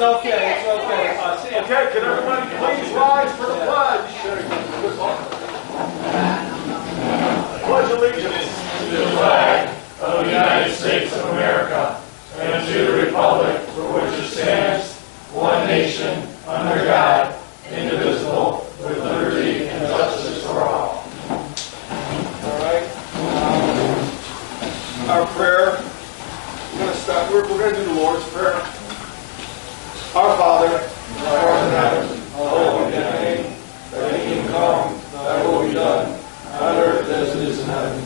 okay, it's okay. See ya. Okay, can everybody please rise for the pledge? Pledge allegiance To the flag of the United States of America and to the republic for which it stands, one nation, under God, indivisible, with liberty and justice for all. All right. Our prayer. We're going to start. We're going to do the Lord's Prayer. Our Father, who art in heaven, hallowed be thy name. Thy kingdom come, thy will be done, on earth as it is in heaven.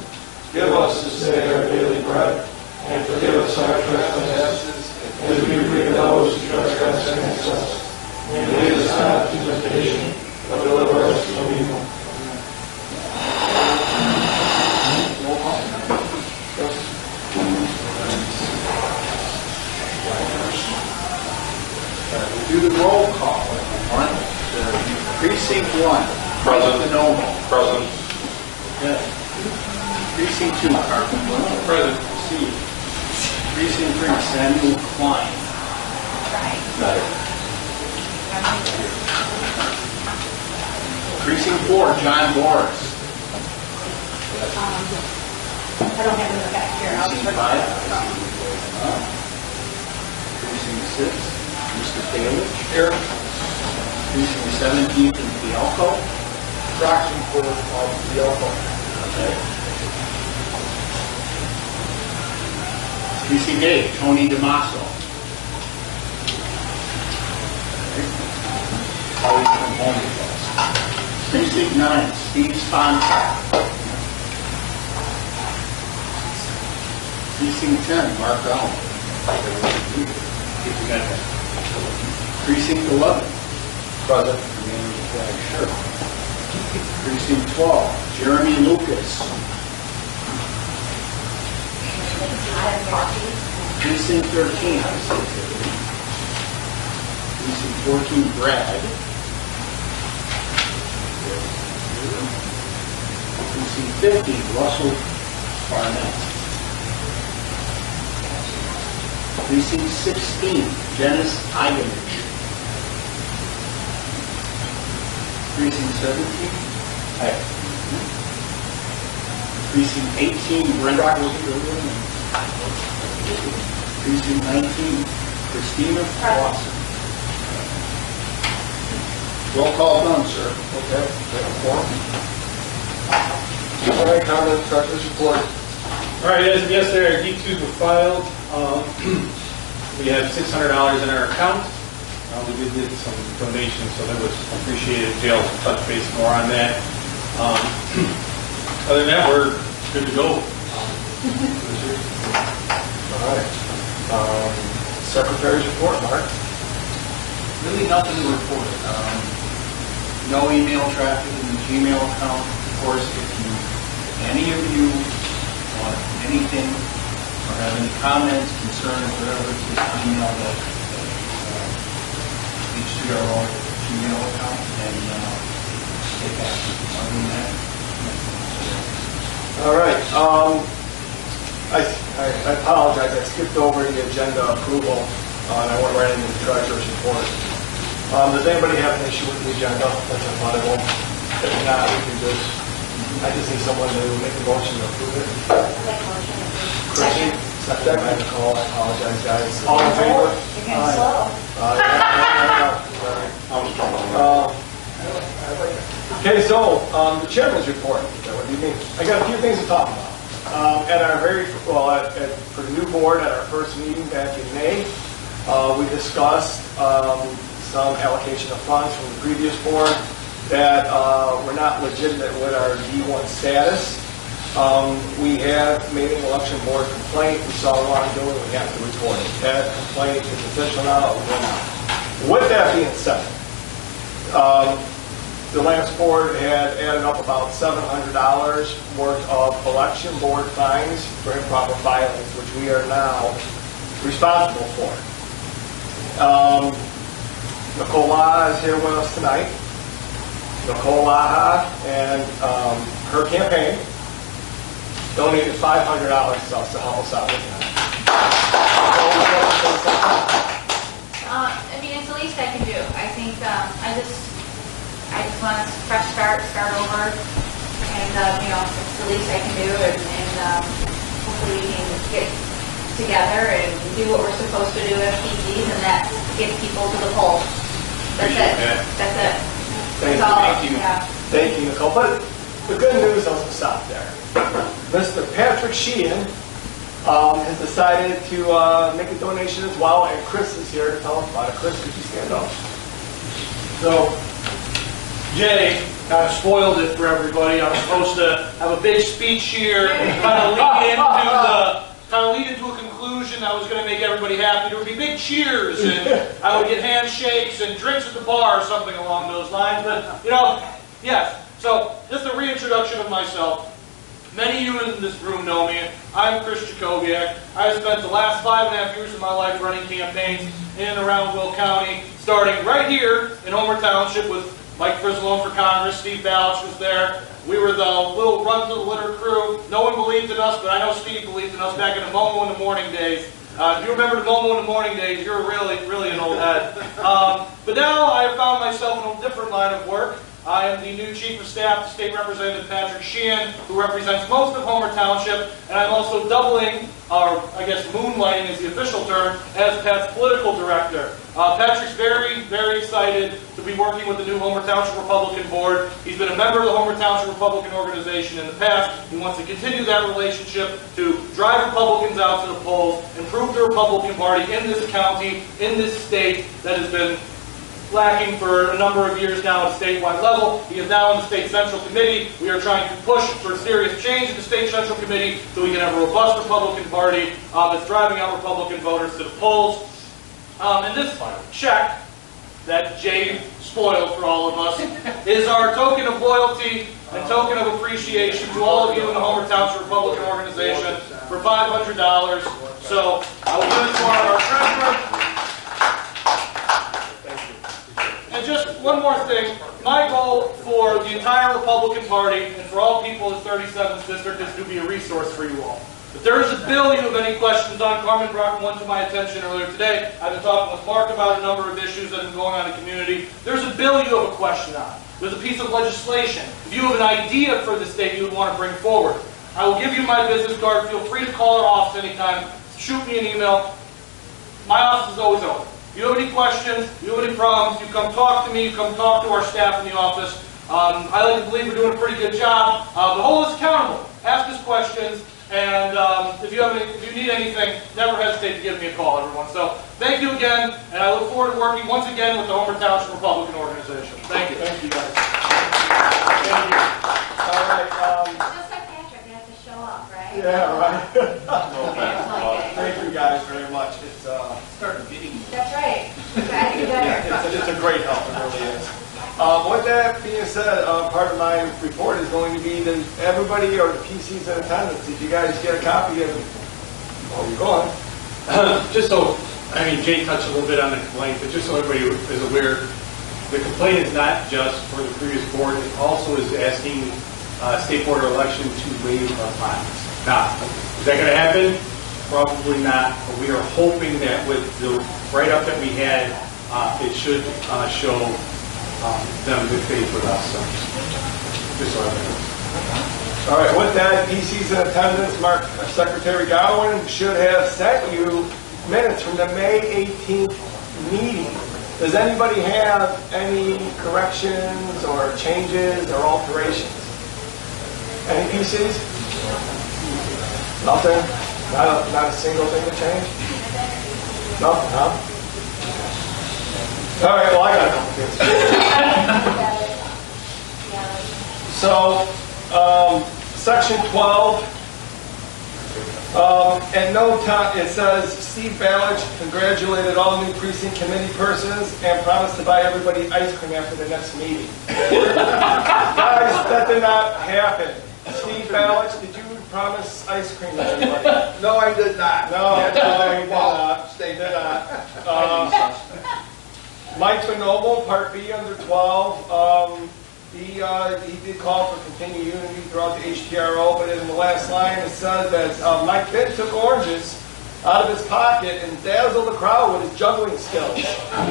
Give us this day our daily bread, and forgive us our trespasses, as we forgive those who trespass against us. And lead us not into temptation, but deliver us from evil. Do the roll call. Precinct 1. Present. Present. Good. Precinct 2. Carpenter. Present. C. Precinct 3. Samuel Klein. Precinct 4. John Boris. I don't have it back here. Precinct 5. Precinct 6. Mr. Taylor. here. Precinct 17. Fialco. Fraction for the alpha. Okay. Precinct 8. Tony DeMasso. Always from home with us. Precinct 9, Steve Spontac. Precinct 10, Mark Allen. Precinct 11, Present. sure. Precinct 12, Jeremy Lucas. Precinct 13, Precinct 14, Brad. Precinct 50, Russell Barnett. Precinct 16, Dennis Iganich. Precinct 17, Precinct 18, Brenda Wilson. Precinct 19, Christina Clausen. Roll call done, sir. Okay. All right, comments, director's report. All right, as of yesterday, our D2s were filed. We have $600 in our account. We did get some donations, so that was appreciated. Jail to touch base more on that. Other than that, we're good to go. All right. Secretary's report, Mark. Really nothing to report. No email traffic in the Gmail account. Of course, if any of you want anything or have any comments, concerns, whatever, just email the Htro Gmail account and get back to you. Other than that, All right. I apologize. I skipped over the agenda approval, and I went right into the treasurer's report. Does anybody have an issue with the agenda? That's unavoidable. If not, we can I just need someone to make a motion to approve it. Chrissy, second by Nicole. I apologize, guys. All in favor? You're getting slow. Okay, so the chairman's report. That would be me. I got a few things to talk about. At our for the new board, at our first meeting back in May, we discussed some allocation of funds from the previous board that were not legitimate with our D1 status. We have made an election board complaint. We saw wrongdoing. We have to report it. That complaint is official now. It went out. With that being said, the last board had added up about $700 worth of election board fines for improper filings, which we are now responsible for. Nicole Laha is here with us tonight. Nicole Laha and her campaign donated $500 to us to help us out with that. I mean, want a fresh start over, and, you know, it's the least I can do, and hopefully we can get together and do what we're supposed to do as PCs, and that's get people to the polls. That's it. That's it. Thank That's all. you. Yeah. Thank you, Nicole. But the good news doesn't stop there. Mr. Patrick Sheehan has decided to make a donation as well, and Chris is here to tell us about it. Chris, could you stand up? So, Jay kind of spoiled it for everybody. I was supposed to have a big speech here and kind of lead into a conclusion that was going to make everybody happy. There would be big cheers, and I would get handshakes and drinks at the bar or something along those lines. But, you know, yes. So, just a reintroduction of myself. Many of you in this room know me. I'm Chris Jacobiak. I have spent the last 5.5 years of my life running campaigns in and around Will County, starting right here in Homer Township with Mike Frizzlone for Congress. Steve Balch was there. We were the little run to the litter crew. No one believed in us, but I know Steve believed in us back in the Momo in the Morning days. If you remember the Momo in the Morning days, you're really an old head. But now I have found myself in a different line of work. I am the new Chief of Staff to State Representative Patrick Sheehan, who represents most of Homer Township, and I'm also doubling, or I guess moonlighting is the official term, as Pat's political director. Patrick's very excited to be working with the new Homer Township Republican Board. He's been a member of the Homer Township Republican Organization in the past. He wants to continue that relationship to drive Republicans out to the polls, improve the Republican Party in this county, in this state that has been lacking for a number of years now at a statewide level. He is now in the State Central Committee. We are trying to push for serious change in the State Central Committee so we can have a robust Republican Party that's driving out Republican voters to the polls. And this check that Jay spoiled for all of us is our token of loyalty and token of appreciation to all of you in the Homer Township Republican Organization for $500. So I will give it to our treasurer. And just one more thing, my goal for the entire Republican Party and for all people in 37th District is to be a resource for you all. If there is a bill you have any questions on, Carmen brought one to my attention earlier today. I've been talking with Mark about a number of issues that have been going on in the community. There's a bill you have a question on. There's a piece of legislation. If you have an idea for the state you would want to bring forward, I will give you my business card. Feel free to call our office anytime. Shoot me an email. My office is always open. If you have any questions, you have any problems, you come talk to me, you come talk to our staff in the office. I like to believe we're doing a pretty good job. But hold us accountable. Ask us questions. And if you need anything, never hesitate to give me a call, everyone. So thank you again, and I look forward to working once again with the Homer Township Republican Organization. Thank you. Thank you, guys. Thank you. All right. Just like Patrick, you have to show up, right? Yeah, right. Okay. Thank you guys very much. It's Start meeting. That's right. Try to do better. it's a great help. It really is. With that being said, part of my report is going to be that everybody or the PCs in attendance, if you guys get a copy of it, oh, you're going. Just so, I mean, Jay touched a little bit on the complaint, but just so everybody is aware, the complaint is not just for the previous board, it also is asking state board election to waive the fines. Now, is that going to happen? Probably not, but we are hoping that with the write-up that we had, it should show them good faith with us. So, just so everybody knows. All right, with that, PCs in attendance, Secretary Gowen should have sent you minutes from the May 18th meeting. Does anybody have any corrections or changes or alterations? Any PCs? Nothing? Not a single thing to change? Nothing, huh? All right, well, I got a couple things. So, Section 12, at no time, it says, Steve Ballich congratulated all new precinct committee persons and promised to buy everybody ice cream after the next meeting. Guys, that did not happen. Steve Ballich, did you promise ice cream to everybody? No, I did not. No, you did not. They did not. Mike Benoble, Part B, under 12. He did call for continued unity throughout the Htro, but in the last line it says that Mike Pitt took oranges out of his pocket and dazzled the crowd with his juggling skills. I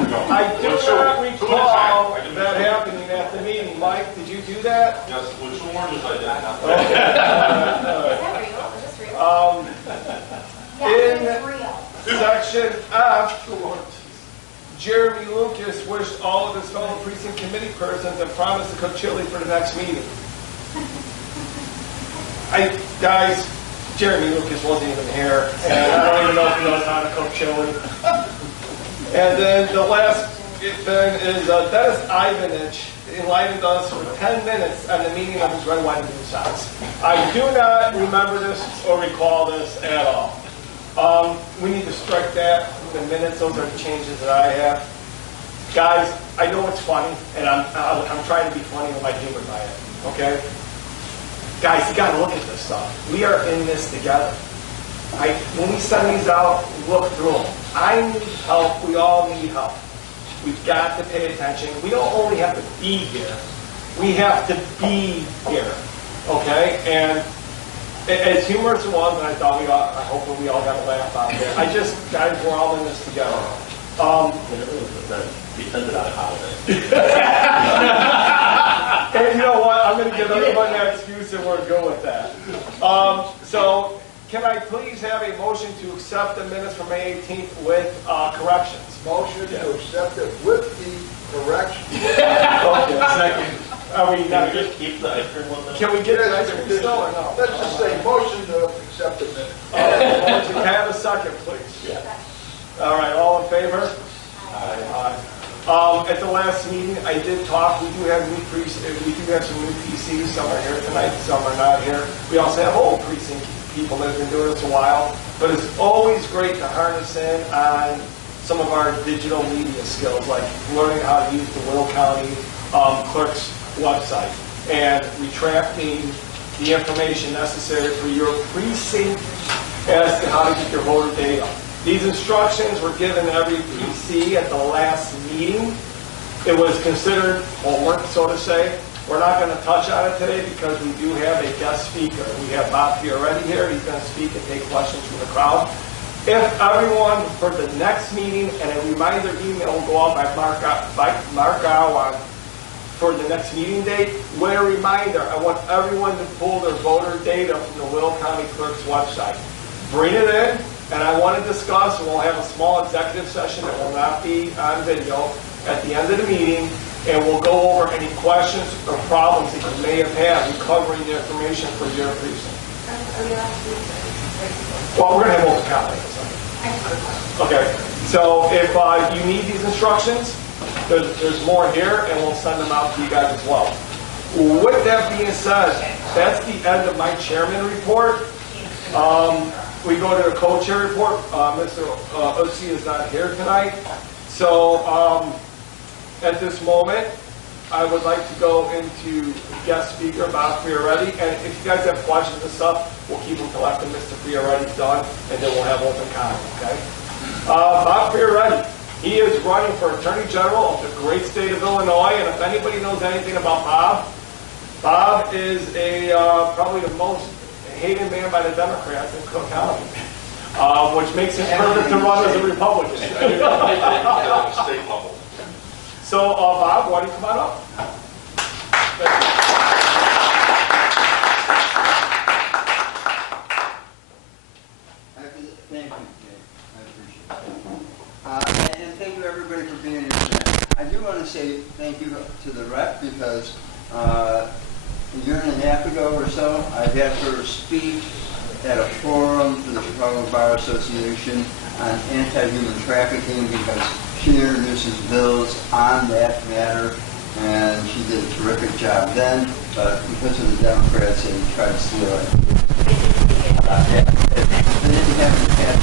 do not recall that happening at the meeting, Mike. that? Yes, which oranges I did. Okay. Is that real? Is this real? In Yeah, it's real. section F, Jeremy Lucas wished all of his fellow precinct committee persons and promised to cook chili for the next meeting. Guys, Jeremy Lucas wasn't even here, and I don't even know if he knows how to cook chili. And then the last thing is Dennis Ivanich enlightened us for 10 minutes on the meaning of his red, white, and blue socks. I do not remember this or recall this at all. We need to strike that from the minutes. Those are the changes that I have. Guys, I know it's funny, and I'm trying to be funny with my humor by it. Okay? Guys, you got to look at this stuff. We are in this together. When we send these out, look through them. I need help. We all need help. We've got to pay attention. We don't only have to be here. We have to be here. Okay? And as humorous as it was, and I hope we all got a laugh out there. Guys, we're all in this together. Pretended on a holiday. And you know what? I'm going to give everyone that excuse, and we're good with that. So, can I please have a motion to accept the minutes from May 18th with corrections? Motion to accept it with the correction. Okay, second. Are we Can we just keep the ice cream one though? Can we get an ice cream still or no? Let's just say motion to accept the minutes. Can I have a second, please? Yeah. All right, all in favor? Aye. At the last meeting, I did talk. We do have some new PCs. Some are here tonight, some are not here. We also have old precinct people that have been doing this a while. But it's always great to harness in on some of our digital media skills, like learning how to use the Will County clerk's website and retracting the information necessary for your precinct as to how to get your voter data. These instructions were given to every PC at the last meeting. It was considered homework, so to say. We're not going to touch on it today because we do have a guest speaker. We have Bob Fioretti here. He's going to speak and take questions from the crowd. If everyone, for the next meeting, and a reminder email will go out by Mark Gowan for the next meeting date, with a reminder, I want everyone to pull their voter data from the Will County Clerk's website. Bring it in, and I want to discuss, and we'll have a small executive session that will not be on video at the end of the meeting, and we'll go over any questions or problems that you may have had recovering the information for your precinct. Well, we're going to have open comment. Okay, so if you need these instructions, there's more here, and we'll send them out to you guys as well. With that being said, that's the end of my chairman report. We go to the co-chair report. Mr. Utsi is not here tonight. So at this moment, I would like to go into guest speaker, Bob Fioretti. And if you guys have questions and stuff, we'll keep them till after Mr. Fioretti's done, and then we'll have open comment, okay? Bob Fioretti, he is running for Attorney General of the great state of Illinois. And if anybody knows anything about Bob, Bob is probably the most hated man by the Democrats in Cook County, which makes him perfect to run as a Republican. State level. So, Bob, why don't you come on up? Thank you, Jay. I appreciate it. And thank you, everybody, for being here today. I do want to say thank you to the rep because a year and a half ago or so, I had her speak at a forum for the Chicago Bar Association on anti-human trafficking because she introduces bills on that matter, and she did a terrific job then, but because of the Democrats, they tried to steal it. They didn't have to pass.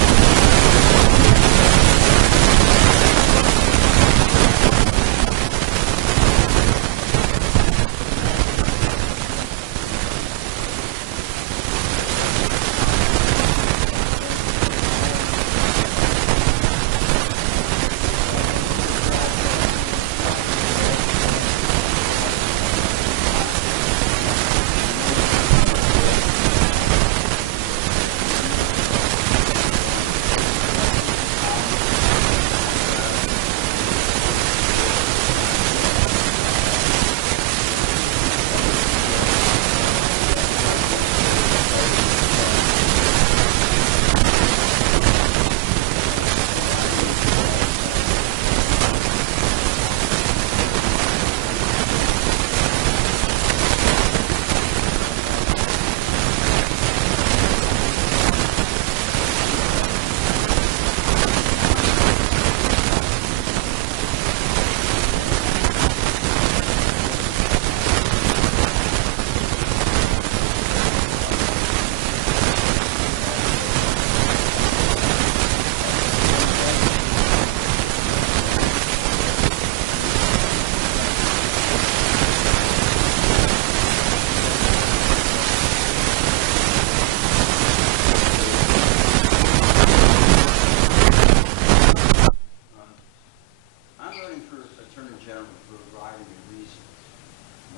General for a variety of reasons.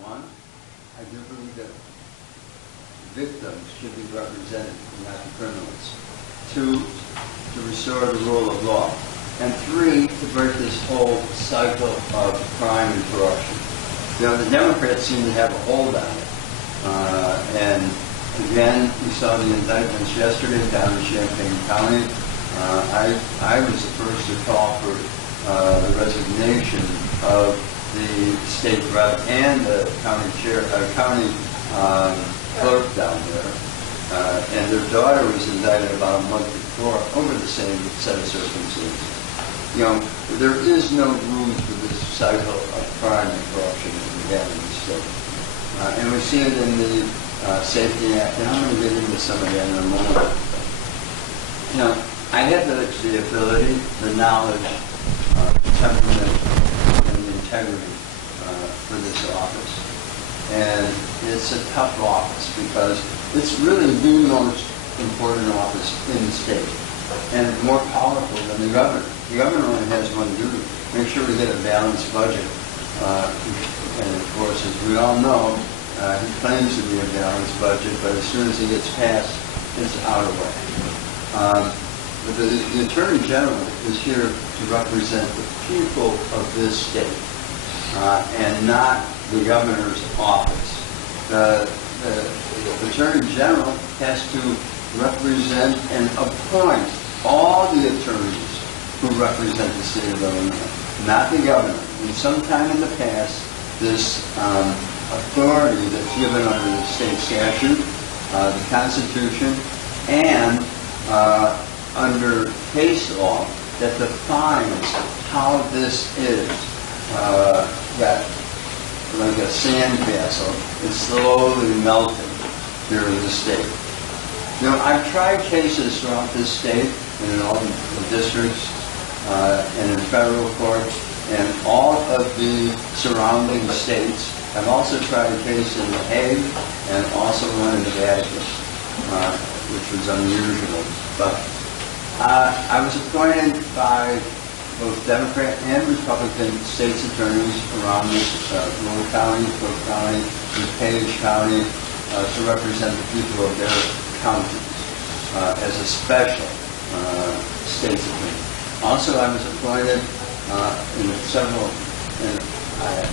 One, I do believe that victims should be represented, not the criminals. Two, to restore the rule of law. And three, to break this whole cycle of crime and corruption. You know, the Democrats seem to have a hold on it. And again, we saw the indictments yesterday down in Champaign County. I was the first to call for the resignation of the state rep and the county clerk down there. And their daughter was indicted about a month before over the same set of circumstances. You know, there is no room for this cycle of crime and corruption that we have in the state. And we see it in the Safety Act, and I'm going to get into some of that in a moment. You know, I had the ability, the knowledge, temperament, and the integrity for this office. And it's a tough office because it's really the most important office in the state and more powerful than the governor. The governor only has one duty: make sure we get a balanced budget. And of course, as we all know, he claims to be a balanced budget, but as soon as he gets passed, it's out of whack. But the Attorney General is here to represent the people of this state and not the governor's office. The Attorney General has to represent and appoint all the attorneys who represent the state of Illinois, not the governor. And sometime in the past, this authority that's given under the state statute, the Constitution, and under case law that defines how this is, that like a sandcastle is slowly melting here in the state. You know, I've tried cases throughout this state and in all the districts and in federal court and all of the surrounding states. I've also tried a case in The Hague and also one in the Vatican, which was unusual. But I was appointed by both Democrat and Republican state's attorneys around this Will County, Cook County, DuPage County to represent the people of their counties as a special state's attorney. Also, I was appointed in several, and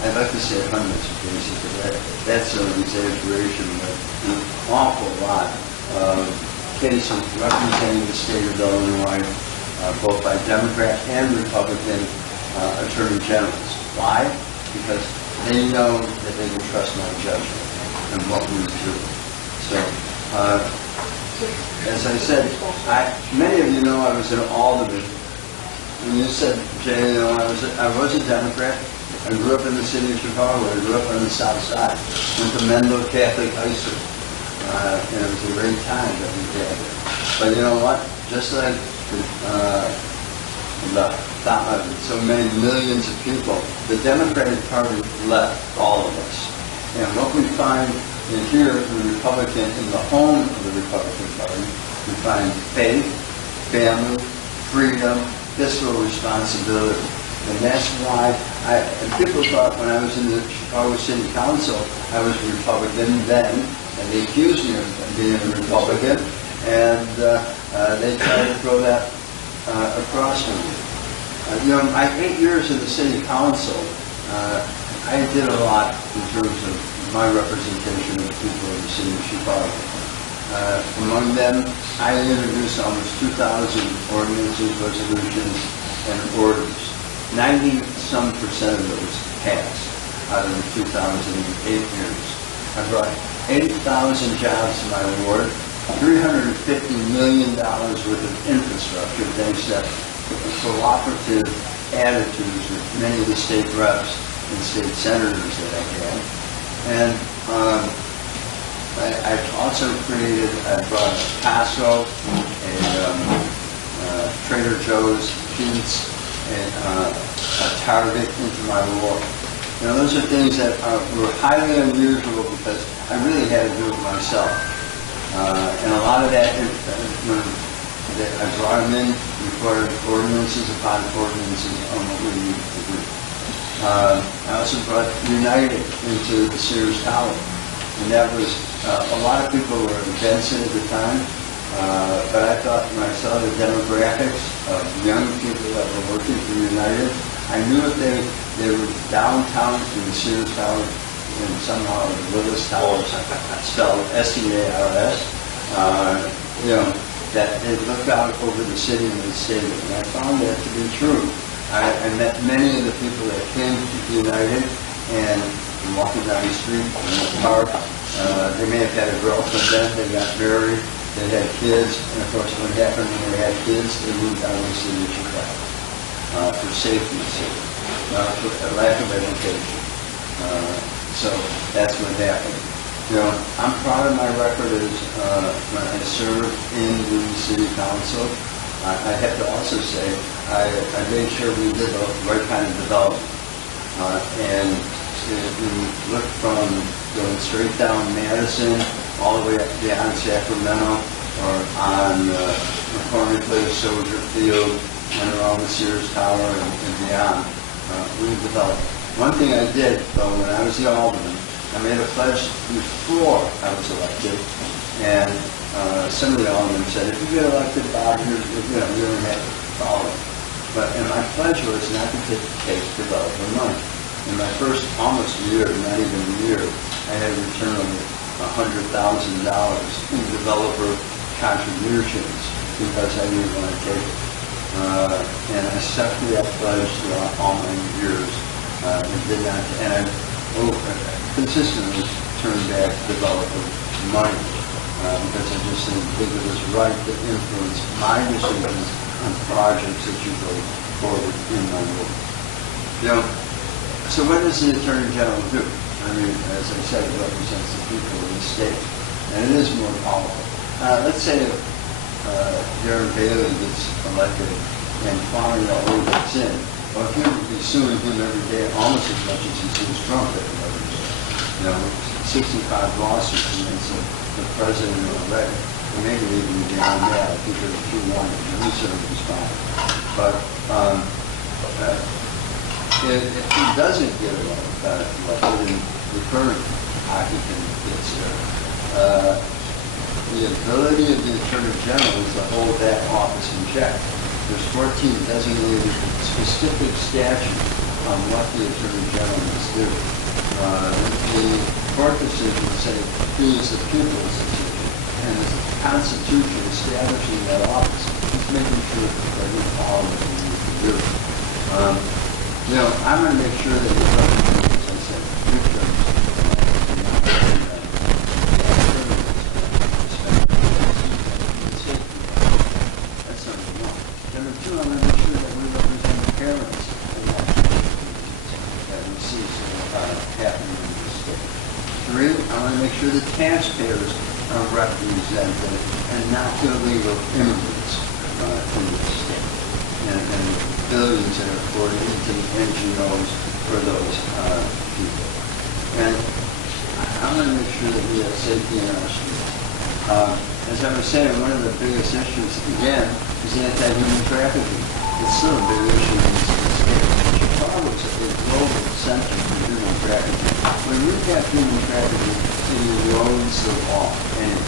I'd like to say hundreds of cases, but that's an exaggeration, but an awful lot of cases representing the state of Illinois, both by Democrat and Republican attorney generals. Why? Because they know that they can trust my judgment and what we do. So, as I said, many of you know I was an alderman. When you said, Jay, you know, I was a Democrat. I grew up in the city of Chicago. I grew up on the South Side. Went to Mendel Catholic High School. And it was a great time that we had. But you know what? Just like so many millions of people, the Democratic Party left all of us. And what we find in here, the Republican, in the home of the Republican Party, we find faith, family, freedom, fiscal responsibility. And that's why and people thought when I was in the Chicago City Council, I was Republican then, and they accused me of being a Republican, and they tried to throw that across from me. You know, my 8 years in the City Council, I did a lot in terms of my representation of the people of the city of Chicago. Among them, I introduced almost 2,000 ordinances, resolutions, and orders. 90-some% of those passed out of the 2008 years. I brought 8,000 jobs to my ward, $350 million worth of infrastructure, thanks to cooperative attitudes with many of the state reps and state senators that I had. And I've also I brought a Costco, a Trader Joe's, Pete's, and a Target into my ward. You know, those are things that were highly unusual because I really had to do it myself. And a lot of that, I brought them in, recorded ordinances upon ordinances on what we needed to do. I also brought United into the Sears Tower. And that was, a lot of people were against it at the time. But I thought when I saw the demographics of young people that were working for United, I knew if they were downtown to the Sears Tower, and somehow the Willis Tower, spelled S-E-A-R-S, that they looked out over the city and the state. And I found that to be true. I met many of the people that came to United and walking down the street in the park. They may have had a girlfriend then, they got married, they had kids, and of course what happened when they had kids, they moved out of the city of Chicago for safety's sake, for a lack of education. So that's what happened. I'm proud of my record as when I served in the city council. I have to also say I made sure we did the right kind of development. And if you look from going straight down Madison all the way up beyond Sacramento, or on McCormick Place, Soldier Field, and around the Sears Tower and beyond, we developed. One thing I did, though, when I was the alderman, I made a pledge before I was elected, and some of the aldermen said, if you get elected, Bob, you don't have to follow it. And my pledge was not to take developer money. In my first almost year, not even a year, I had a return of $100,000 in developer contributions because I didn't want to take it. And I stuck to that pledge throughout all my years. And did not, and I consistently turned back developer money because I just didn't think it was right to influence my decisions on projects that you go forward in my work. So what does the Attorney General do? I mean, as I said, it represents the people of the state, and it is more powerful. Let's say if Darren Bailey gets elected and Kwame Raoul gets in, well, he would be suing him every day almost as much as he sues Trump every day. 65 lawsuits against the president already. Or maybe even beyond that. I think there's a few more that research is fine. But if he doesn't get elected, the current occupant gets there, the ability of the Attorney General is to hold that office in check. There's 14 designated specific statutes on what the Attorney General must do. The court decisions say he is the people's decision, and the Constitution establishing that office is making sure that we follow what we need to do. I'm going to make sure that the judges, as I said, new judges, that's number one. Number two, I'm going to make sure that we represent the parents and not that we see happening in the state. Three, I want to make sure the taxpayers are represented and not illegal immigrants in the state. And billions that are poured into the NGOs for those people. And I'm going to make sure that we have safety in our streets. As I was saying, one of the biggest issues, again, is anti-human trafficking. It's still a big issue in the state. Chicago is a global center for human trafficking. When we have human trafficking, it erodes the law. And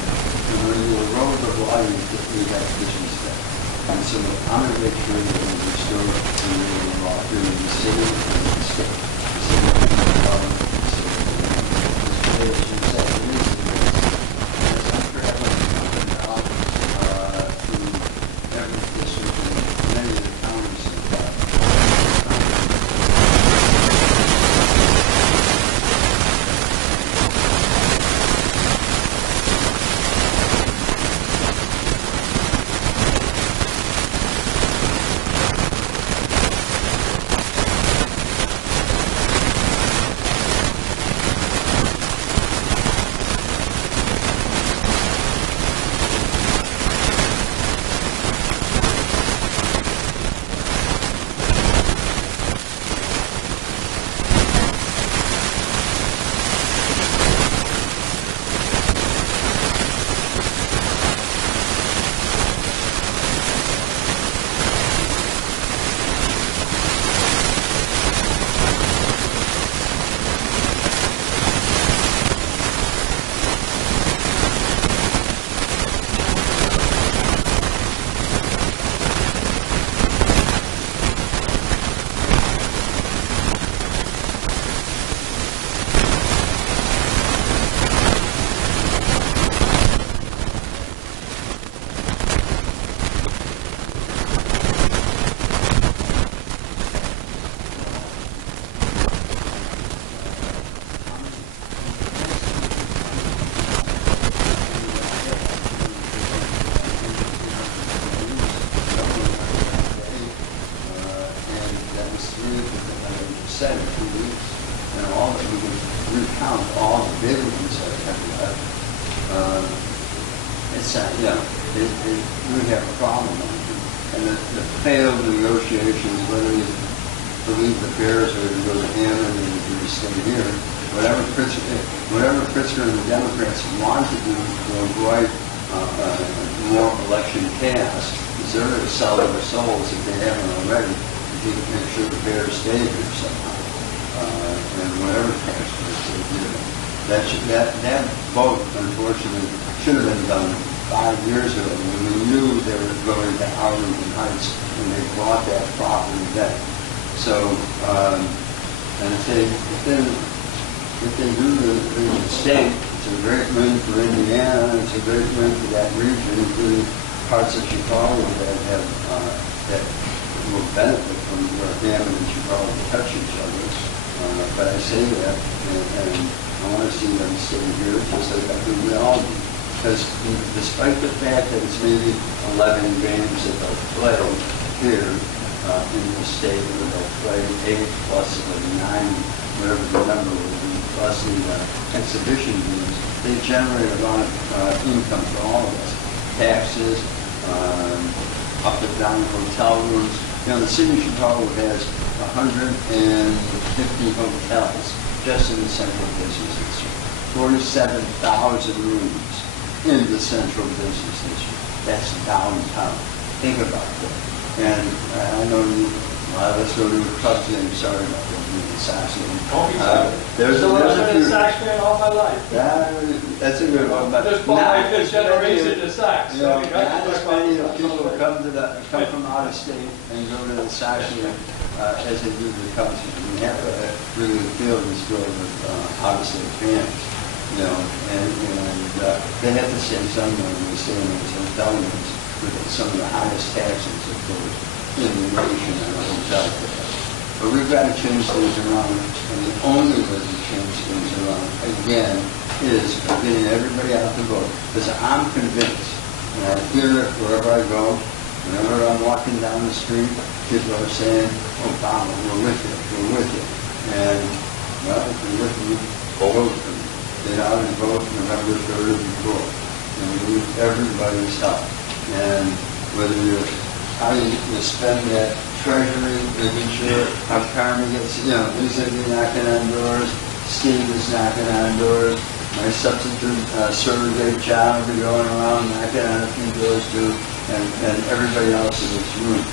when you erode the law, you have disrespect. And so I'm going to make sure that we restore the law here in the city and the state. The city and the government, the city and the state. said, in 2 weeks. And all that we can recount all the big ones that have left. It's, we have a problem. And the failed negotiations, whether you believe the Bears are going to go to Hammond and do the stay here, whatever Pritzker and the Democrats want to do to avoid more election chaos, is they're going to sell their souls if they haven't already, to make sure the Bears stay here somehow. And whatever tax rates they do. That vote, unfortunately, should have been done 5 years ago when we knew they were going to Arlington Heights and they bought that property then. So, and if they do the state, it's a great win for Indiana, it's a great win for that region, including parts of Chicago that have that will benefit from where Hammond and Chicago touch each other. But I say that, and I want to see them stay here, just like I think we all do. Because despite the fact that it's maybe 11 games that they'll play here in the state, where they'll play 8 plus 9, whatever the number will be, plus the exhibition games, they generate a lot of income for all of us. Taxes, up and down hotel rooms. You know, the city of Chicago has 150 hotels just in the central business district. 47,000 rooms in the central business district. That's downtown. Think about that. And I know let's go to the Cubs game. Sorry about that. There's a been a Sox fan all my life. That's a good one. But just bought my fifth generation to Sox. You know, not as many people come from out of state and go to the Sox game as they do the Cubs game. We have to really feel this filled with out of state fans. You know, and they have to save some money when they stay in those hotel rooms with some of the highest taxes, of course, in the nation on a hotel bill. But we've got to change things around, and the only way to change things around, again, is by getting everybody out to vote. Because I'm convinced, and I hear it wherever I go, whenever I'm walking down the street, people are saying, Obama, we're with you, we're with you. And, well, if you're with me, vote for me. Get out and vote November 3rd and 4th. And we need everybody's help. And whether you're, how you spend that treasury, making sure how Carmen gets, you know, he's going to be knocking on doors, Steve is knocking on doors, my substitute survey job will be going around knocking on a few doors too, and everybody else in this room.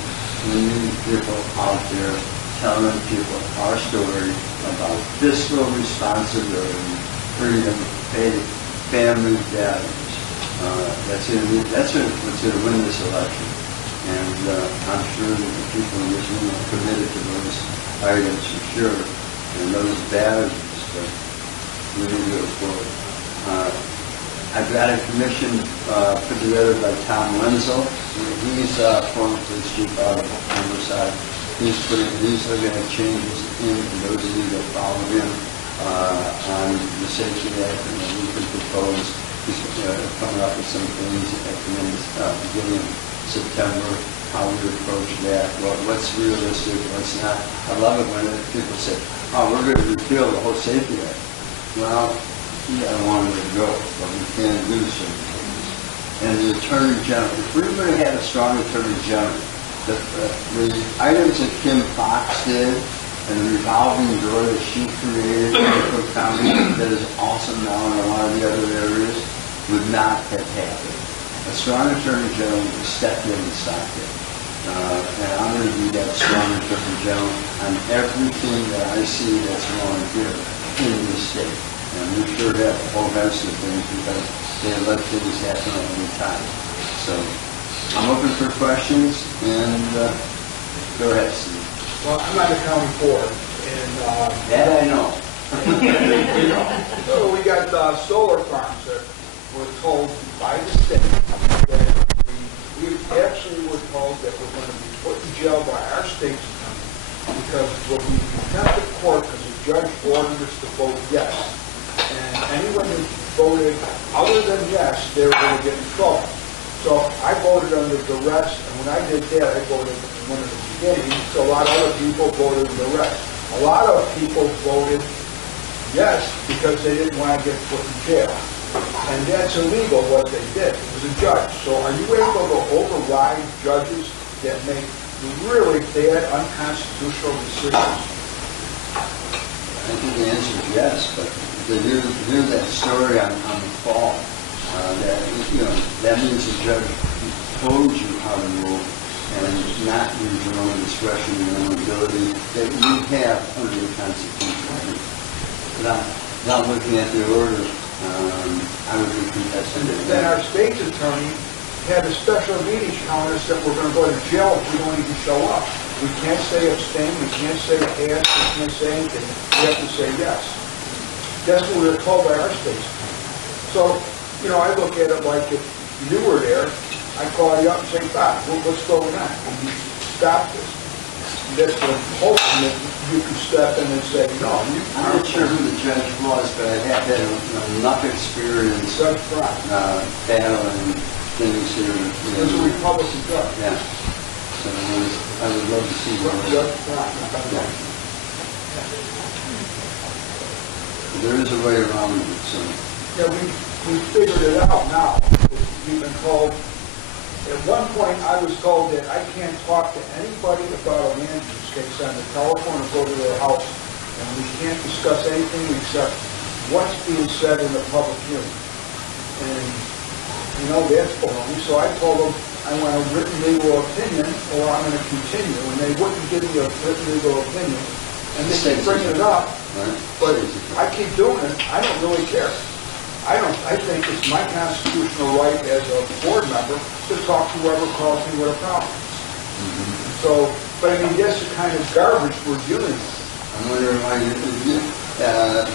We need people out there telling people our story about fiscal responsibility, freedom, faith, family values. That's what's going to win this election. And I'm sure that the people in this room are committed to those items for sure, and those values, but we need to go forward. I've got a commission put together by Tom Wenzel. He's former police chief out of Riverside. He's looking at changes in those of you that follow him on the Safety Act, and we can propose. He's coming up with some things at the beginning of September, how we approach that, what's realistic, what's not. I love it when people say, oh, we're going to repeal the whole Safety Act. Well, I don't want it to go, but we can do certain things. And the Attorney General, if we were going to have a strong Attorney General, the items that Kim Fox did and the revolving door that she created in Cook County that is awesome now in a lot of the other areas would not have happened. A strong Attorney General would step in and stop it. And I'm going to be that strong Attorney General on everything that I see that's wrong here in this state. And we sure have a whole host of things because they let things happen all the time. So I'm open for questions, and go ahead, Steve. Well, I'm on the county board, and That I know. so we got solar farms that were told by the state that we actually were told that we're going to be put in jail by our state's attorney because we'll be contempt of court because the judge ordered us to vote yes. And anyone who voted other than yes, they were going to get in trouble. So I voted under duress, and when I did that, I voted in one of the beginning, so a lot of other people voted under duress. A lot of people voted yes because they didn't want to get put in jail. And that's illegal what they did. It was a judge. So are you able to override judges that make really bad, unconstitutional decisions? I think the answer is yes, but to hear that story on the fall, that means the judge told you how to move and not use your own discretion and your own ability that you have under the Constitution. Without looking at the order, I would be contesting it. Then our state's attorney had a special meeting telling us that we're going to go to jail if we don't even show up. We can't say abstain, we can't say pass, we can't say anything. We have to say yes. That's what we were told by our state's attorney. So, I look at it like if you were there, I'd call you up and say, Bob, what's going on? Can you stop this? That's the hope that you can step in and say, no. I'm not sure who the judge was, but I have had enough experience battling things here. It was a Republican judge. Yeah. So I would love to see what there is a way around it, so. Yeah, we figured it out now. We've been told, at one point I was told that I can't talk to anybody about a land use case on the telephone or go to their house, and we can't discuss anything except what's being said in the public hearing. And, that's baloney. So I told them I want a written legal opinion or I'm going to continue, and they wouldn't give me a written legal opinion. And they keep bringing it up, but I keep doing it. I don't really care. I think it's my constitutional right as a board member to talk to whoever calls me with a problem. So, but that's the kind of garbage we're dealing with. I'm wondering why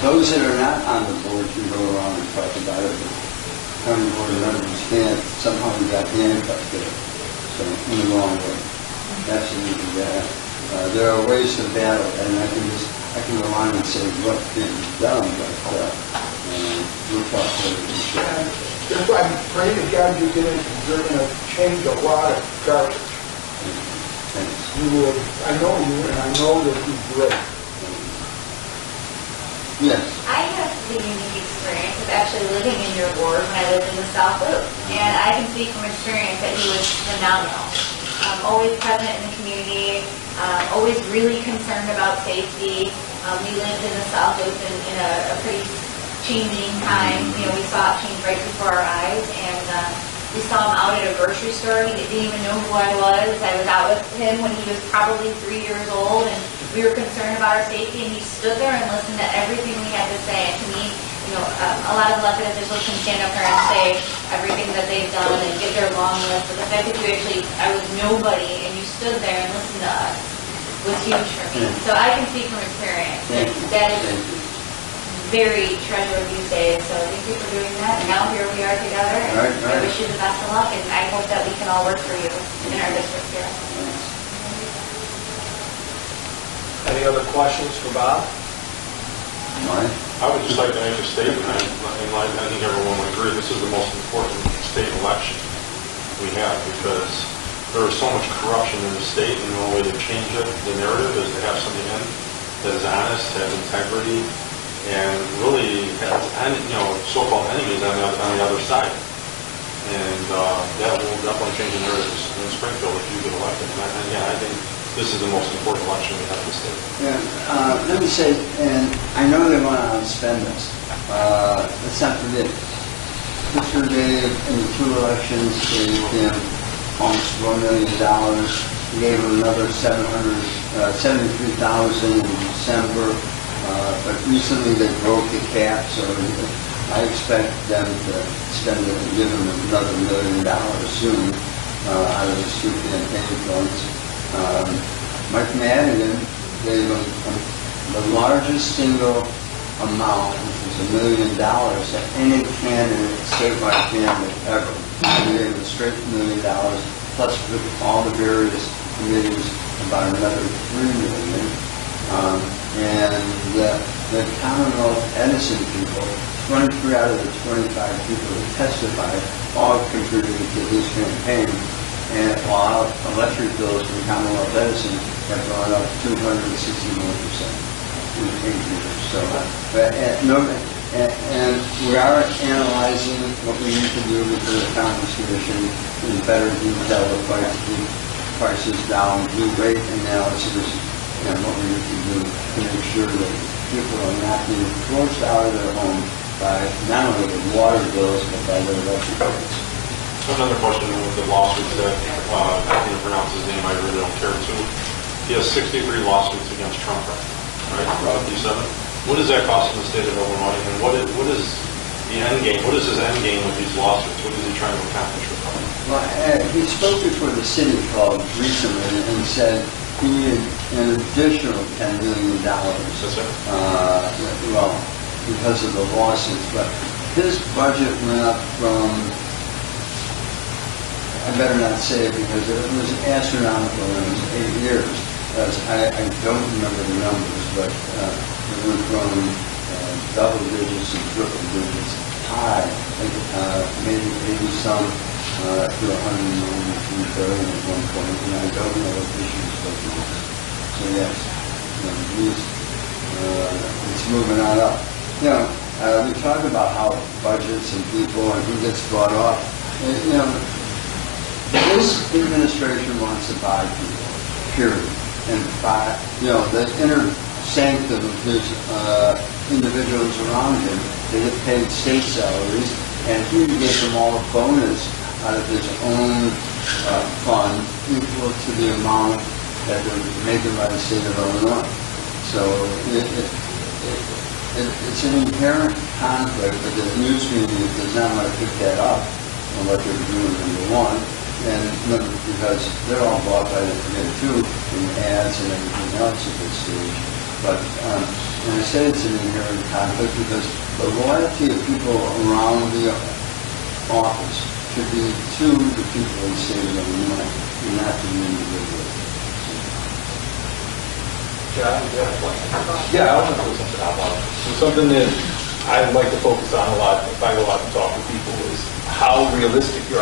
those that are not on the board can go around and talk about it, but county board members can't. Somehow we got handcuffed there. So, in the wrong way. Absolutely, yeah. There are ways to battle, and I can go on and say what can be done, but we'll talk later. That's why I'm praying to God you get in, you're going to change a lot of garbage. Thanks. You will, I know you, and I know that you great. Yes. I have the unique experience of actually living in your ward when I lived in the South Loop. And I can speak from experience that he was phenomenal. Always present in the community, always really concerned about safety. We lived in the South Loop in a pretty changing time. We saw it change right before our eyes. And we saw him out at a grocery store. He didn't even know who I was. I was out with him when he was probably 3 years old. And we were concerned about our safety. And he stood there and listened to everything we had to say. And to me, a lot of elected officials can stand up here and say everything that they've done and give their long list. But the fact that I was nobody, and you stood there and listened to us was huge for me. So I can speak from experience. That is very treasured these days. So thank you for doing that. And now here we are together. And I wish you the best of luck. And I hope that we can all work for you in our district here. Any other questions for Bob? Mine? I would just like to make a statement, and I think everyone would agree, this is the most important state election we have, because there is so much corruption in the state, and the only way to change it, the narrative, is to have somebody in that is honest, has integrity, and really has, so-called enemies on the other side. And that will definitely change the narrative in Springfield if you get elected. And again, I think this is the most important election we have in the state. Yeah, let me say, and I know they want to outspend us. Let's not forget, Mr. Dave, in the 2 elections, gave him almost $1 million. He gave him another $73,000 in December. But recently they broke the cap, so I expect them to give him another $1 million soon out of the street campaign funds. Mike Madigan gave him the largest single amount, which was $1 million, that any candidate, statewide candidate ever. He gave him a straight $1 million, plus with all the various committees, about another $3 million. And the Commonwealth Edison people, 23 out of the 25 people who testified, all contributed to his campaign. And while electric bills from Commonwealth Edison have gone up 261%. So, but, and we are analyzing what we need to do with the Commerce Commission in better detail to fight to keep prices down, do rate analysis, and what we need to do to make sure that people are not being forced out of their home by not only the water bills, but by their electric bills. Another question with the lawsuits that, I can't pronounce his name, I really don't care to. He has 63 lawsuits against Trump, right? 57. What does that cost in the state of Illinois, and what is the end game? What is his end game with these lawsuits? What is he trying to accomplish with them? Well, he spoke before the city club recently and said he needed an additional $10 million. That's it. Well, because of the lawsuits, but his budget went up from, I better not say it because it was astronomical in his 8 years. I don't remember the numbers, but it went from double digits to triple digits high, maybe 80 some to 193 billion at one point, and I don't know what this year's budget is. So yes, it's moving on up. We talk about how budgets and people and who gets bought off. This administration wants to buy people, period. And buy, the inner sanctum of his individuals around him, they get paid state salaries, and he gave them all a bonus out of his own fund equal to the amount that they're making by the state of Illinois. So it's an inherent conflict, but the news media does not want to pick that up on what they're doing, number one, and because they're all bought by the committee too, in ads and everything else at this stage. But and I say it's an inherent conflict because the loyalty of people around the office should be to the people in the state of Illinois, and not to the individual. Yeah, I want to put something out loud. So something that I like to focus on a lot, if I go out and talk to people, is how realistic your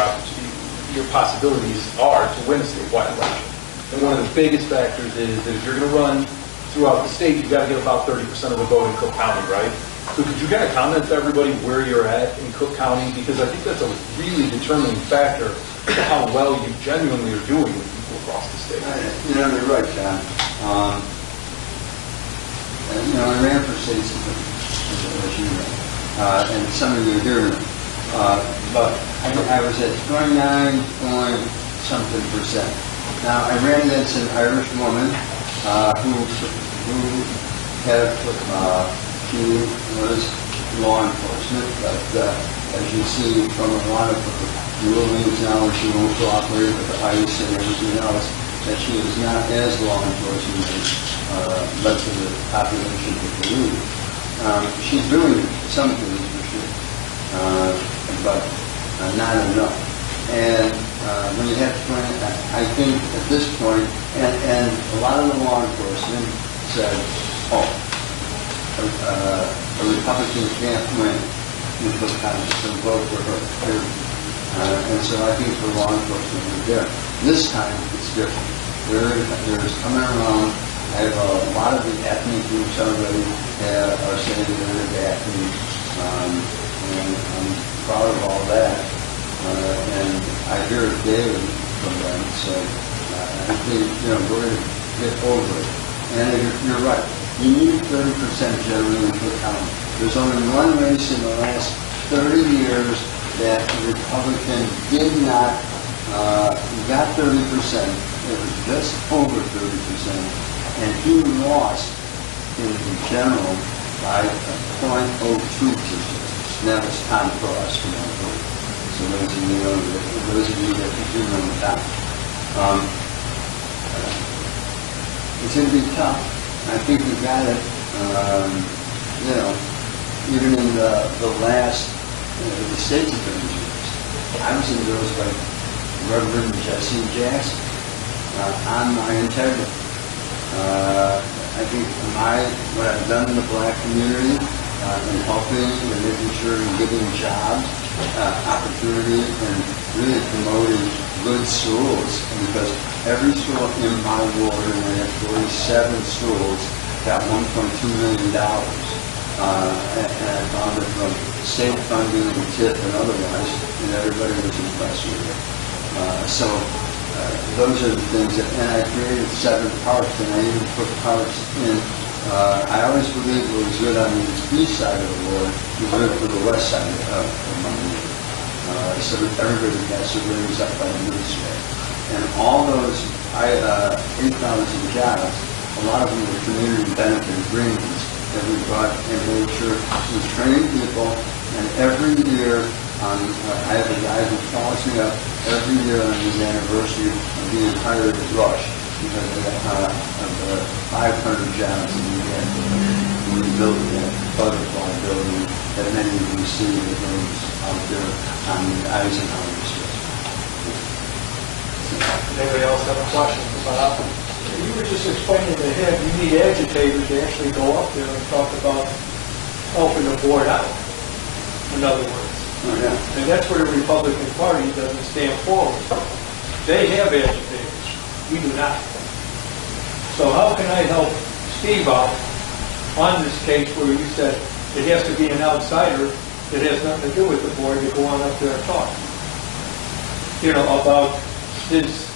possibilities are to win a statewide election. And one of the biggest factors is that if you're going to run throughout the state, you've got to get about 30% of the vote in Cook County, right? So could you kind of comment to everybody where you're at in Cook County? Because I think that's a really determining factor of how well you genuinely are doing with people across the state. You're right, John. I ran for state as you know, and some of you are here, but I was at 29-point-something%. Now, I ran against an Irish woman who had, she was law enforcement, but as you see from a lot of rulings now, she won't cooperate with the ICE and everything else, that she is not as law enforcement as much of the population would believe. She's doing some things for sure, but not enough. And when you have to, I think at this point, and a lot of the law enforcement said, a Republican can't win in Cook County, so vote for her. And so I think for law enforcement, we're there. This time, it's different. There's coming around. I have a lot of the ethnic groups already are saying they're backing, and I'm proud of all that. And I hear it daily from them. So I think we're going to get over it. And you're right. You need 30% generally in Cook County. There's only one race in the last 30 years that the Republican did not got 30%. It was just over 30%. And he lost in the general by 0.02%. And that was Tom Cross from that group. So those of you that do know that. It's going to be tough. I think we got it. Even in the last, the state's attorney's years, I was endorsed by Reverend Jesse Jackson on my integrity. I think what I've done in the black community in helping and making sure and giving jobs, opportunity, and really promoting good schools. Because every school in my ward, and I have 47 schools, got $1.2 million. And I found it from state funding and TIP and otherwise, and everybody was impressed with it. Those are the things that, and I created 7 parks, and I even put parks in. I always believed what was good on the east side of the road was good for the west side of my neighborhood. So that everybody has to raise up by the news way. And all those 8,000 jobs, a lot of them were community benefit agreements that we brought and made sure we trained people. And every year, I have a guy who calls me up every year on his anniversary of being hired at Rush because of the 500 jobs that we had when we built that butterfly building that many of you see the names out there on the Eisenhower District. Anybody else have a question about? You were just explaining to him, you need agitators to actually go up there and talk about helping the board out, in other words. Oh, yeah. And that's where the Republican Party doesn't stand forward. They have agitators. We do not. So how can I help Steve out on this case where you said it has to be an outsider that has nothing to do with the board to go on up there and talk? You know, about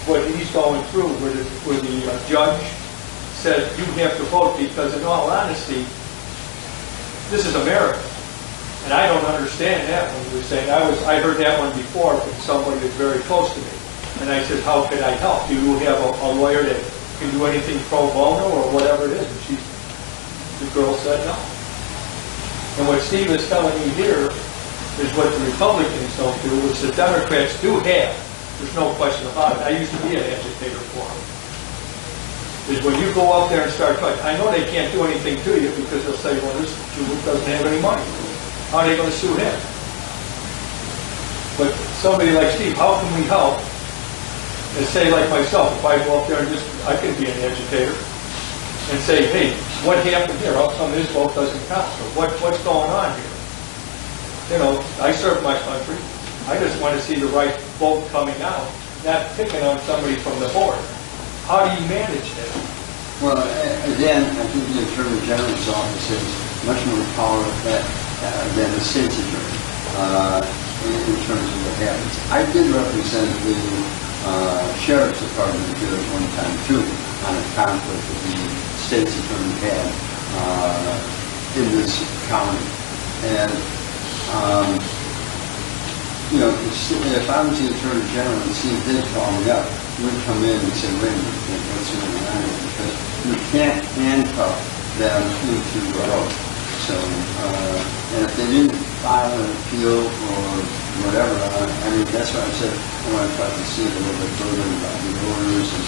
what he's going through, where the judge said you have to vote because, in all honesty, this is America. And I don't understand that when you were saying, I heard that one before from somebody that's very close to me. And I said, how can I help? Do you have a lawyer that can do anything pro bono or whatever it is? And the girl said no. And what Steve is telling you here is what the Republicans don't do, which the Democrats do have. There's no question about it. I used to be an agitator for them. Is when you go out there and start fighting. I know they can't do anything to you because they'll say, well, this Jew doesn't have any money. How are they going to sue him? But somebody like Steve, how can we help? And say, like myself, if I go up there and I can be an agitator and say, hey, what happened here? How come this vote doesn't count? Or what's going on here? You know, I serve my country. I just want to see the right vote coming out, not picking on somebody from the board. How do you manage that? Well, again, I think the Attorney General's office has much more power than the state's attorney in terms of what happens. I did represent the Sheriff's Department here at one time, too, on a conflict that the state's attorney had in this county. And, you know, if I was the Attorney General and Steve did call me up, we'd come in and say, wait a minute, what's going on here? Because you can't handcuff them into the road. So, and if they didn't file an appeal or whatever, I mean, that's why I said I want to try to see a little bit further about the orders and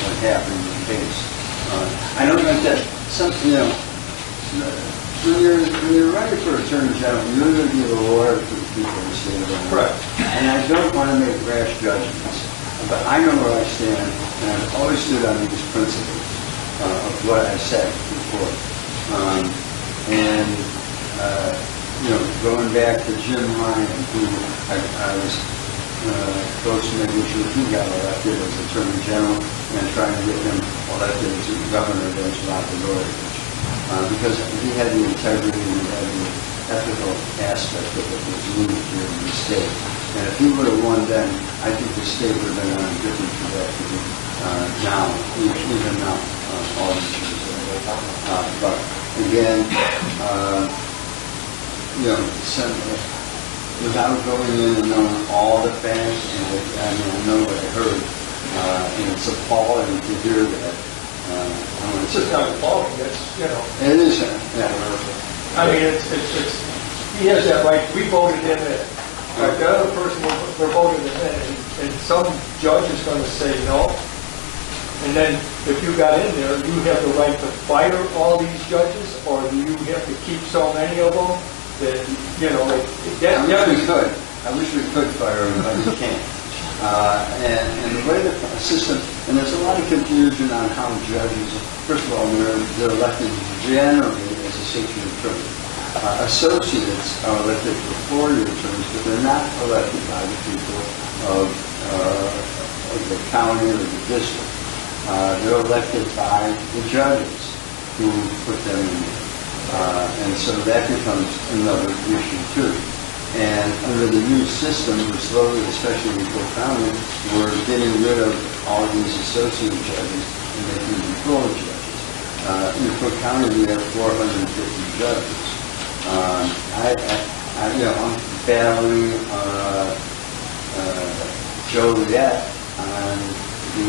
what happened in the case. I don't think that something, you know, when you're running for Attorney General, you're going to be a lawyer for the people of the state of Illinois. Correct. And I don't want to make rash judgments, but I know where I stand, and I've always stood on these principles of what I said before. You know, going back to Jim Ryan, who I was close to making sure he got elected as Attorney General and trying to get him elected as governor against Robert Orridge. Because he had the integrity and he had the ethical aspect of what was needed here in the state. And if he would have won then, I think the state would have been on a different trajectory now, even now, all these years ago. But again, you know, without going in and knowing all the facts, and I mean, I know what I heard, and it's appalling to hear that. It's just not appalling. It's, you know. It is, yeah. I mean, it's he has that right. We voted him in. Like the other person, we're voting him in, and some judge is going to say no. And then if you got in there, you have the right to fire all these judges, or do you have to keep so many of them that, you know, like, I wish we could fire them, but we can't. And the way the system, and there's a lot of confusion on how judges, first of all, they're elected generally as a 6-year term. Associates are elected for 4-year terms, but they're not elected by the people of the county or the district. They're elected by the judges who put them in there. And so that becomes another issue too. And under the new system, we're slowly, especially in Cook County, we're getting rid of all these associate judges and making them full judges. In Cook County, we have 450 judges. I'm battling Joliet on the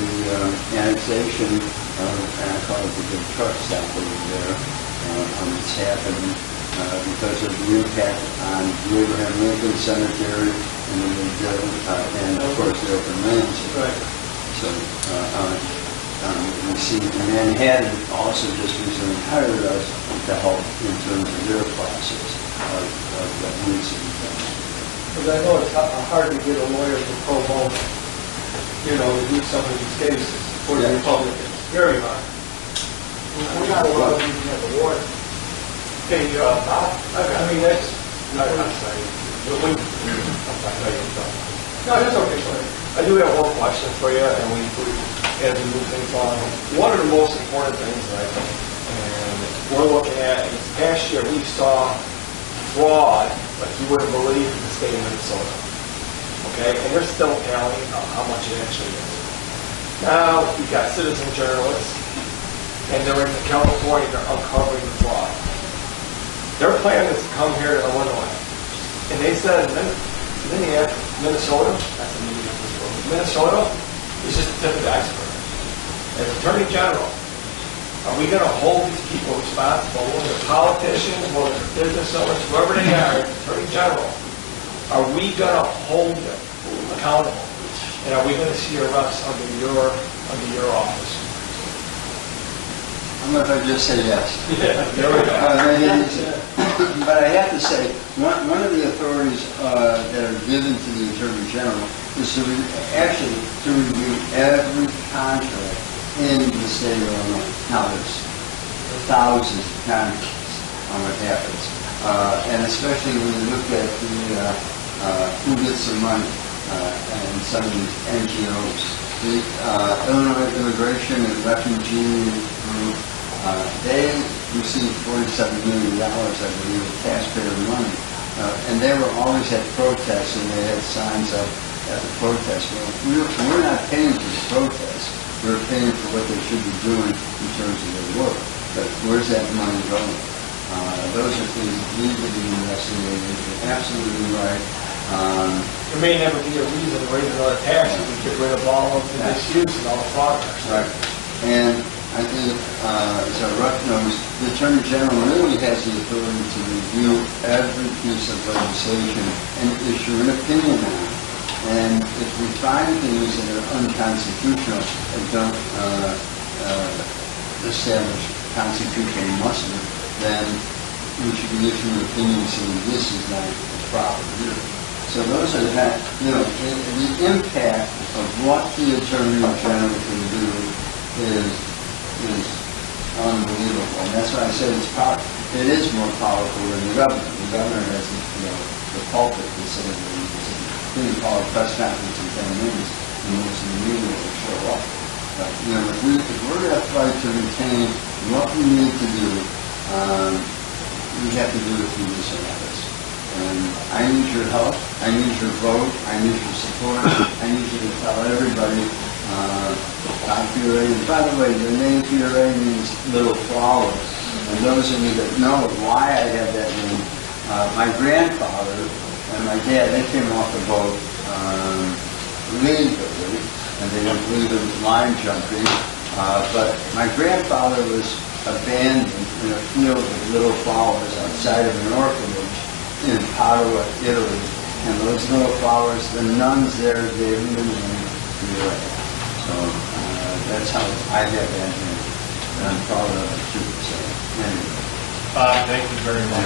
annexation of, and I call it the big truck stop over there. It's happening because of the impact on the Abraham Lincoln Cemetery and of course the open lands. Right. So we see, and Manhattan also just recently hired us to help in terms of their process of what needs to be done. Because I know it's hard to get a lawyer to pro bono, to do some of these cases for the Republicans. Very hard. We're not allowed to even have a lawyer. Okay, Bob, I mean, that's... I'm sorry. No, that's okay, sorry. I do have one question for you, and as we move things on, one of the most important things that I think, and we're looking at, in this past year, we saw fraud like you wouldn't believe in the state of Minnesota. Okay, and they're still counting how much it actually is. Now, we've got citizen journalists, and they're in California, they're uncovering the fraud. Their plan is to come here to Illinois, and they said Minnesota is just the tip of the iceberg. As Attorney General, are we going to hold these people responsible, whether they're politicians, whether they're business owners, whoever they are, Attorney General, are we going to hold them accountable? And are we going to see arrests under your office? I'm going to just say yes. Yeah, there we go. But I have to say, one of the authorities that are given to the Attorney General is to review every contract in the state of Illinois. Now, there's thousands of contracts on what happens. And especially when you look at who gets the money and some of these NGOs. The Illinois Immigration and Refugee Group, they received $47 million, I believe, of taxpayer money. And they always had protests, and they had signs up at the protest. Well, we're not paying for the protests. We're paying for what they should be doing in terms of their work. But where's that money going? Those are things that need to be investigated. You're absolutely right. There may never be a reason to raise another tax if we get rid of all of the misuse and all the fraud. Right. And I think, as our rep knows, the Attorney General really has the authority to review every piece of legislation and issue an opinion on it. And if we find things that are unconstitutional and don't establish constitutional muster, then we should be issuing an opinion saying this is not proper here. So those are the impact of what the Attorney General can do is unbelievable. And that's why I said it is more powerful than the governor. The governor has the pulpit to say that he can call a press conference in 10 minutes and most of the media will show up. But if we're going to fight to retain what we need to do, we have to do it through this office. And I need your help. I need your vote. I need your support. I need you to tell everybody, Htro. And by the way, the name Htro means little flowers. And those of you that know why I have that name, my grandfather and my dad, they came off the boat legally, and they didn't believe in line jumping. But my grandfather was abandoned in a field of little flowers outside of an orphanage in Padua, Italy. And those little flowers, the nuns there gave him the name Htro. So that's how I have that name. And I'm proud of it too. So anyway. Thank you very much.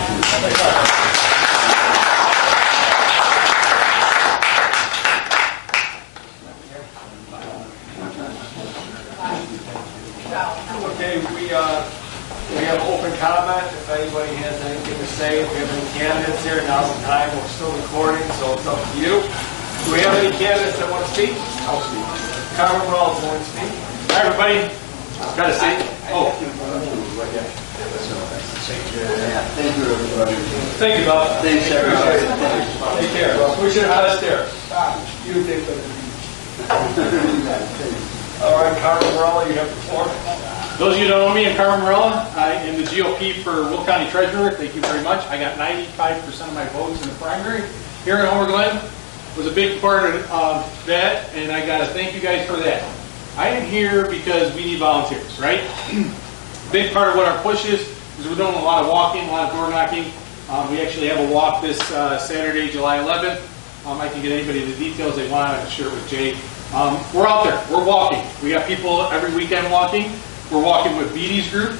Okay, we have open comment. If anybody has anything to say, if we have any candidates here, now's the time. We're still recording, so it's up to you. Do we have any candidates that want to speak? I'll speak. Carmen Rawls want to speak. Hi, everybody. Got a seat. Oh, Yeah, thank you, everybody. Thank you, Bob. Thanks, everybody. Take care. Wish you the best there. You take All right, Carmen Morella, you have the floor. those of you who don't know me, I'm Carmen Morella. I am the GOP for Will County Treasurer. Thank you very much. I got 95% of my votes in the primary here in Homer Glen. Was a big part of that, and I got to thank you guys for that. I am here because we need volunteers, right? Big part of what our push is we're doing a lot of walking, a lot of door knocking. We actually have a walk this Saturday, July 11th. I can get anybody the details they want. I can share it with Jay. We're out there. We're walking. We got people every weekend walking. We're walking with Beatty's group.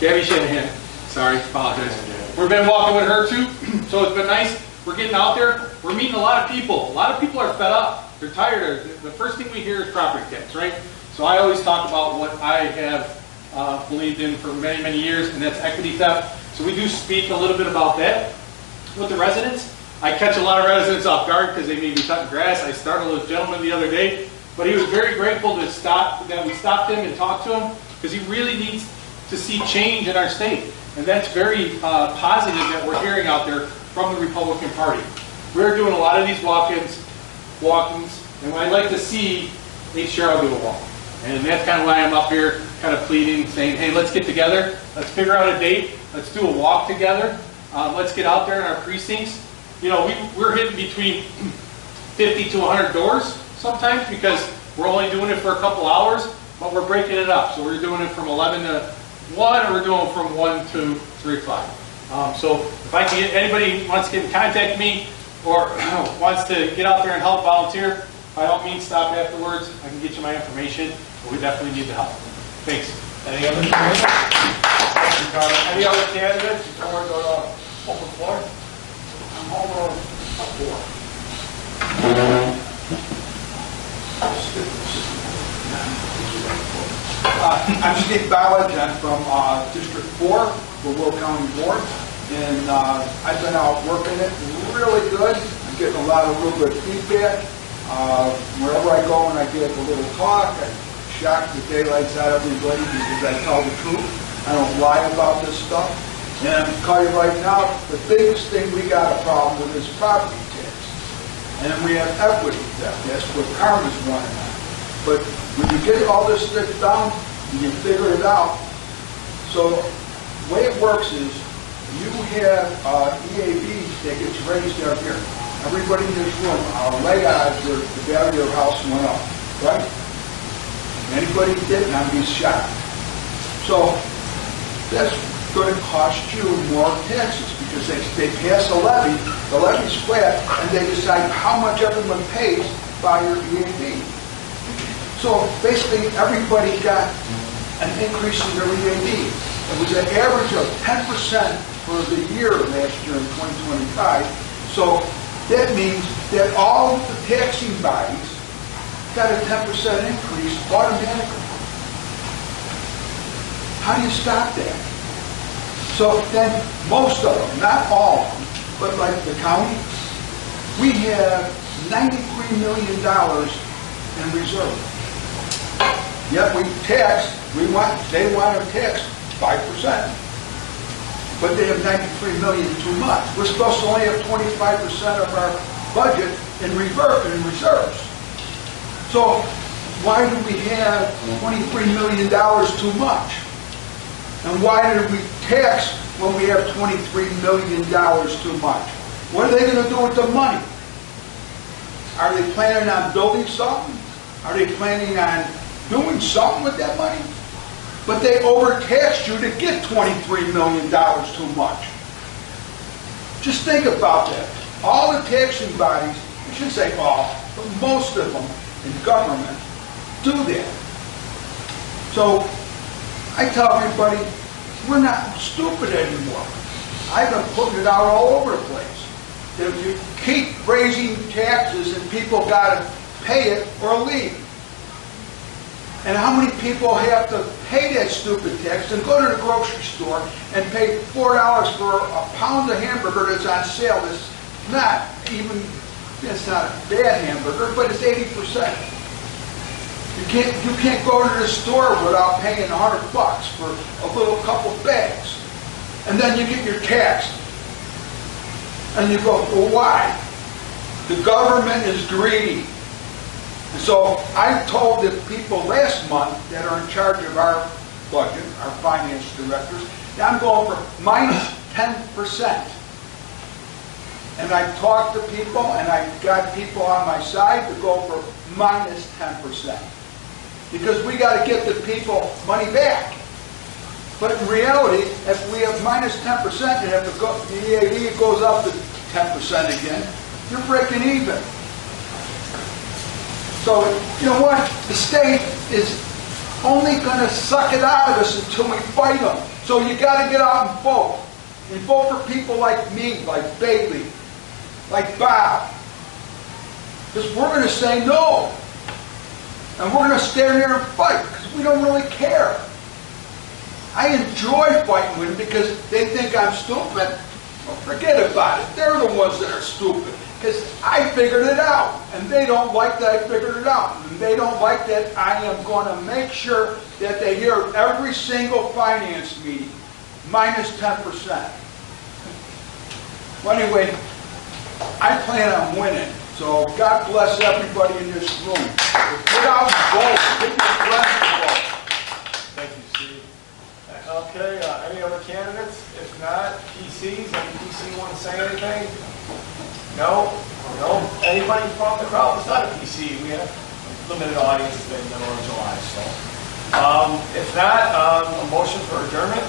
Gabby Shanahan. Sorry, apologize. We've been walking with her too, so it's been nice. We're getting out there. We're meeting a lot of people. A lot of people are fed up. They're tired. The first thing we hear is property tax, right? So I always talk about what I have believed in for many, many years, and that's equity theft. So we do speak a little bit about that with the residents. I catch a lot of residents off guard because they may be cutting grass. I startled a gentleman the other day, but he was very grateful that we stopped him and talked to him because he really needs to see change in our state. And that's very positive that we're hearing out there from the Republican Party. We're doing a lot of these walk-ins, and I'd like to see Htro do a walk. And that's kind of why I'm up here kind of pleading, saying, hey, let's get together. Let's figure out a date. Let's do a walk together. Let's get out there in our precincts. You know, we're hitting between 50 to 100 doors sometimes because we're only doing it for a couple hours, but we're breaking it up. So we're doing it from 11 to 1, or we're doing it from 1 to 3 o'clock. So if I can get anybody who wants to get in contact with me or wants to get out there and help volunteer, by all means stop afterwards. I can get you my information, but we definitely need the help. Thanks. Any other candidates? Any other candidates before we go to open floor? I'm over I'm Steve Ballage. I'm from District 4, the Will County Board, and I've been out working it really good. I'm getting a lot of real good feedback. Wherever I go and I give a little talk, I shock the daylights out of everybody because I tell the truth. I don't lie about this stuff. And I'm telling you right now, the biggest thing we got a problem with is property tax. And we have equity theft. That's what Carmen's running on. But when you get all this stuff down, you can figure it out. So the way it works is you have EAB that gets raised up here. Everybody in this room, our lay odds are the value of your house went up, right? Anybody who didn't, I'd be shocked. So that's going to cost you more taxes because they pass a levy, the levy's flat, and they decide how much everyone pays by your EAB. So basically, everybody got an increase in their EAB. It was an average of 10% for the year last year in 2025. So that means that all the taxing bodies got a 10% increase automatically. How do you stop that? So then most of them, not all of them, but like the county, we have $93 million in reserve. Yet we tax, they want to tax 5%. But they have $93 million too much. We're supposed to only have 25% of our budget in reserves. So why do we have $23 million too much? And why did we tax when we have $23 million too much? What are they going to do with the money? Are they planning on building something? Are they planning on doing something with that money? But they overtaxed you to get $23 million too much. Just think about that. All the taxing bodies, I shouldn't say all, but most of them in government do that. So I tell everybody, we're not stupid anymore. I've been putting it out all over the place. That if you keep raising taxes and people got to pay it or leave. And how many people have to pay that stupid tax and go to the grocery store and pay $4 for a pound of hamburger that's on sale that's not even It's not a bad hamburger, but it's 80%. You can't go to the store without paying $100 for a little couple bags. And then you get your tax. And you go, well, why? The government is greedy. And so I told the people last month that are in charge of our budget, our finance directors, that I'm going for minus 10%. And I talked to people, and I got people on my side to go for minus 10%. Because we got to get the people money back. But in reality, if we have minus 10%, and if the EAD goes up to 10% again, you're breaking even. So, you know what? The state is only going to suck it out of us until we fight them. So you got to get out and vote. And vote for people like me, like Bailey, like Bob. Because we're going to say no. And we're going to stand there and fight because we don't really care. I enjoy fighting with them because they think I'm stupid. Well, forget about it. They're the ones that are stupid. Because I figured it out. And they don't like that I figured it out. And they don't like that I am going to make sure that they hear every single finance meeting, minus 10%. Well, anyway, I plan on winning. So God bless everybody in this room. Get out and vote. Get your friends to vote. Thank you, Steve. Okay, any other candidates? If not, PCs, any PC want to say anything? No? No? Anybody from the crowd that's not a PC? We have a limited audience in the middle of July, so. If not, a motion for adjournment?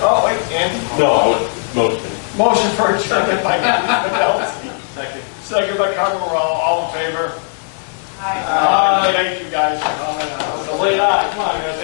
Oh, wait, Andy? No, motion. Motion for adjournment by Andy Fidelski. Second by Carmen Morel, all in favor? Aye. Thank you guys for coming. It was a late night. Come on, guys.